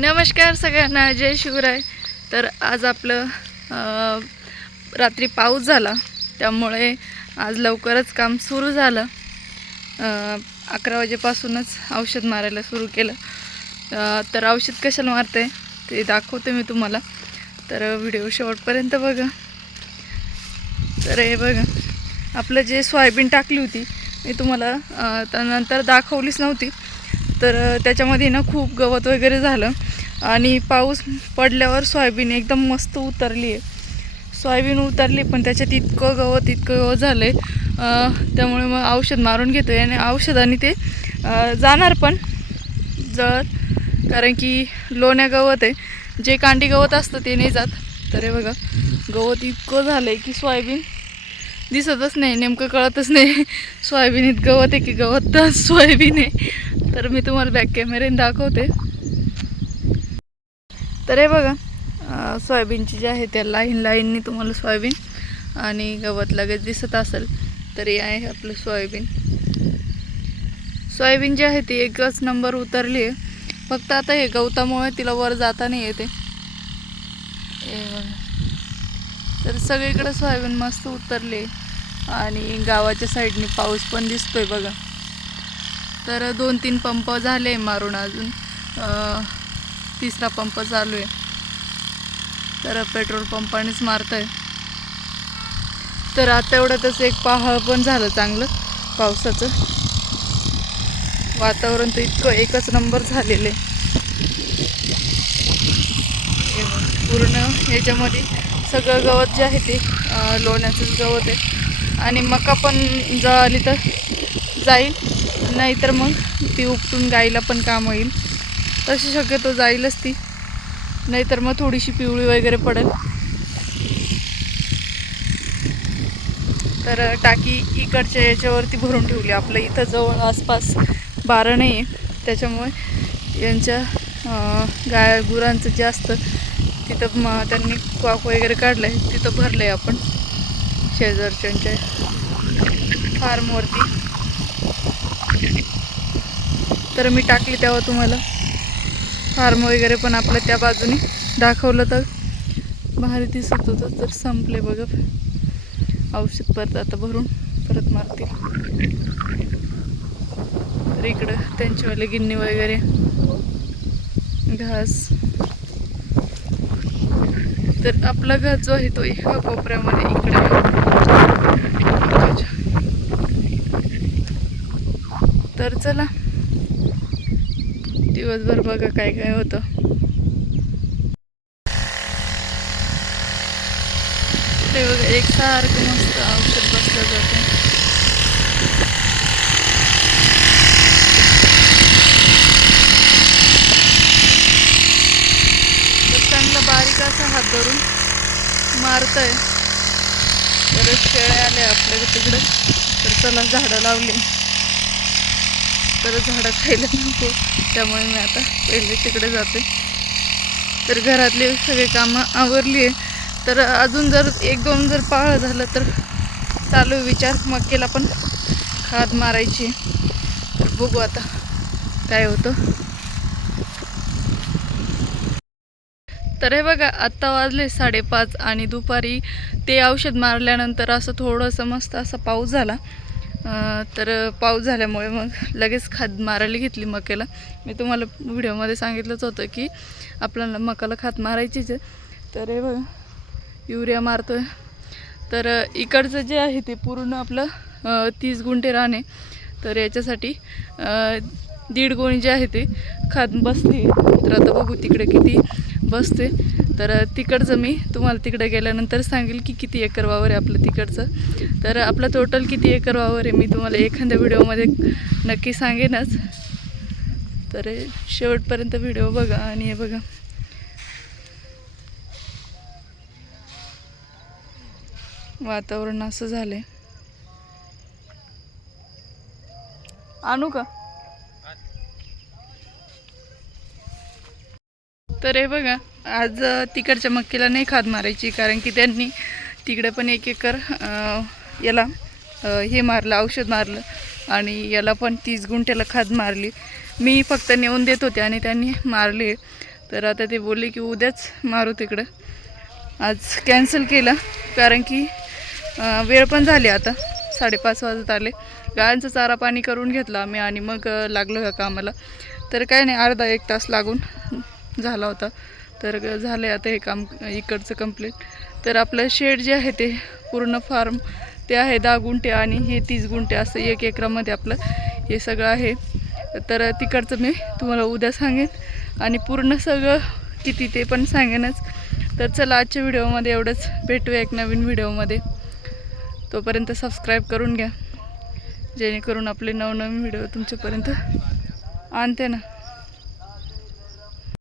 नमस्कार सगळ्यांना जय शिवराय. तर आज आपलं रात्री पाऊस झाला त्यामुळे आज लवकरच काम सुरू झालं. अकरा वाजेपासूनच औषध मारायला सुरू केलं. तर औषध कशाला मारते ते दाखवते मी तुम्हाला. तर व्हिडिओ शेवटपर्यंत बघा. तर हे बघा आपलं जे सोयाबीन टाकली होती मी तुम्हाला त्यानंतर दाखवलीच नव्हती. तर त्याच्यामध्ये ना खूप गवत वगैरे झालं. आणि पाऊस पडल्यावर सोयाबीन एकदम मस्त उतरली आहे. सोयाबीन उतरली पण त्याच्यात इतकं गवत इतकं गवत झालं आहे त्यामुळे मग औषध मारून घेतो आहे आणि औषधाने ते जाणार पण जर कारण की लोण्या गवत आहे. जे कांडी गवत असतं ते नाही जात. तर हे बघा गवत इतकं झालं आहे की सोयाबीन दिसतच नाही नेमकं कळतच नाही. सोयाबीनीत गवत आहे की गवत तर सोयाबीन आहे. तर मी तुम्हाला बॅक कॅमेऱ्याने दाखवते. तर हे बघा सोयाबीनची जी आहे त्या लाईन लाईननी तुम्हाला सोयाबीन आणि गवत लगेच दिसत असेल तर हे आहे आपलं सोयाबीन. सोयाबीन जी आहे ती एकच नंबर उतरली आहे. फक्त आता हे गवतामुळे तिला वर जाता नाही येते तर सगळीकडे सोयाबीन मस्त उतरले आणि गावाच्या साईडने पाऊस पण दिसतोय बघा. तर दोन तीन पंप झाले मारून अजून. तिसरा पंप चालू आहे. तर पेट्रोल पंपानेच मारत आहे तर आता एवढ्यातच एक पहाळ पण झालं चांगलं पावसाचं. वातावरण तर इतकं एकच नंबर झालेलं आहे. पूर्ण याच्यामध्ये सगळं गवत जे आहे ते लोण्याचंच गवत आहे. आणि मका पण जळाली तर जाईल नाहीतर मग ती उपटून गाईला पण काम होईल. तशी शक्यतो जाईलच ती. नाहीतर मग थोडीशी पिवळी वगैरे पडेल. तर टाकी इकडच्या याच्यावरती भरून ठेवली. आपलं इथं जवळ आसपास बारं नाही आहे त्याच्यामुळे यांच्या गाय गुरांचं जे असतं तिथं म त्यांनी क्वाक वगैरे काढलं आहे तिथं भरलं आहे आपण शेजारच्यांच्या फार्मवरती. तर मी टाकली तेव्हा तुम्हाला. फार्म वगैरे पण आपलं त्या बाजूने दाखवलं तर भारी दिसत होतं तर संपले बघा. औषध परत आता भरून परत मारतील. तर इकडं त्यांचीवाले गिन्नी वगैरे घास. तर आपला घास जो आहे तो एका कोपऱ्यामध्ये इकडे तर चला दिवसभर बघा काय काय होतं. ते बघा एकसारखं मस्त औषध बसलं जाते. तर चांगला बारीक असा हात धरून मारतय. बरेच खेळ आले आपल्या तिकडं. तर चला झाडं लावली. तर झाडं खायला नको. त्यामुळे मी आता पहिले तिकडे जाते. तर घरातले सगळे कामं आवरली आहे. तर अजून जर एक दोन जर पाळ झालं तर चालू विचार. मक्केला पण खाद मारायची तर बघू आता काय होतं. तर हे बघा आत्ता वाजले साडेपाच आणि दुपारी ते औषध मारल्यानंतर असं थोडंसं मस्त असा पाऊस झाला. तर पाऊस झाल्यामुळे मग लगेच खाद मारायला घेतली मक्याला. मी तुम्हाला व्हिडिओमध्ये सांगितलंच होतं की आपल्याला मकाला खात मारायचीच आहे. तर हे बघा युरिया मारतो तर इकडचं जे आहे ते पूर्ण आपलं तीस गुंठे राहणे तर याच्यासाठी दीड गोणी जे आहे ते खात बसते. तर आता बघू तिकडे किती बसते. तर तिकडचं मी तुम्हाला तिकडे गेल्यानंतर सांगेल की किती एकर वावर आहे आपलं तिकडचं. तर आपलं टोटल किती एकर वावर आहे मी तुम्हाला एखाद्या व्हिडिओमध्ये नक्की सांगेनच. तर शेवटपर्यंत व्हिडिओ बघा आणि हे बघा. वातावरण असं झालंय. आणू का? तर हे बघा. आज तिकडच्या मक्कीला नाही खाद मारायची कारण की त्यांनी तिकडे पण एक एकर याला हे मारलं औषध मारलं आणि याला पण तीस गुंठ्याला खाद मारली. मी फक्त नेऊन देत होते आणि त्यांनी मारले. तर आता ते बोलले की उद्याच मारू तिकडं. आज कॅन्सल केलं कारण की वेळ पण झाली आता. साडेपाच वाजत आले. गायांचं चारा पाणी करून घेतला आम्ही आणि मग लागलो ह्या कामाला. तर काय नाही अर्धा एक तास लागून झाला होता. तर झालं आहे आता हे काम इकडचं कंप्लीट तर आपलं शेड जे आहे ते पूर्ण फार्म ते आहे दहा गुंठे आणि हे तीस गुंठे असं एक एकरामध्ये आपलं हे सगळं आहे. तर तिकडचं मी तुम्हाला उद्या सांगेन आणि पूर्ण सगळं किती ते पण सांगेनच. तर चला आजच्या व्हिडिओमध्ये एवढंच. भेटूया एक नवीन व्हिडिओमध्ये. तोपर्यंत सबस्क्राईब करून घ्या. जेणेकरून आपले नवनवीन व्हिडिओ तुमच्यापर्यंत आणते ना.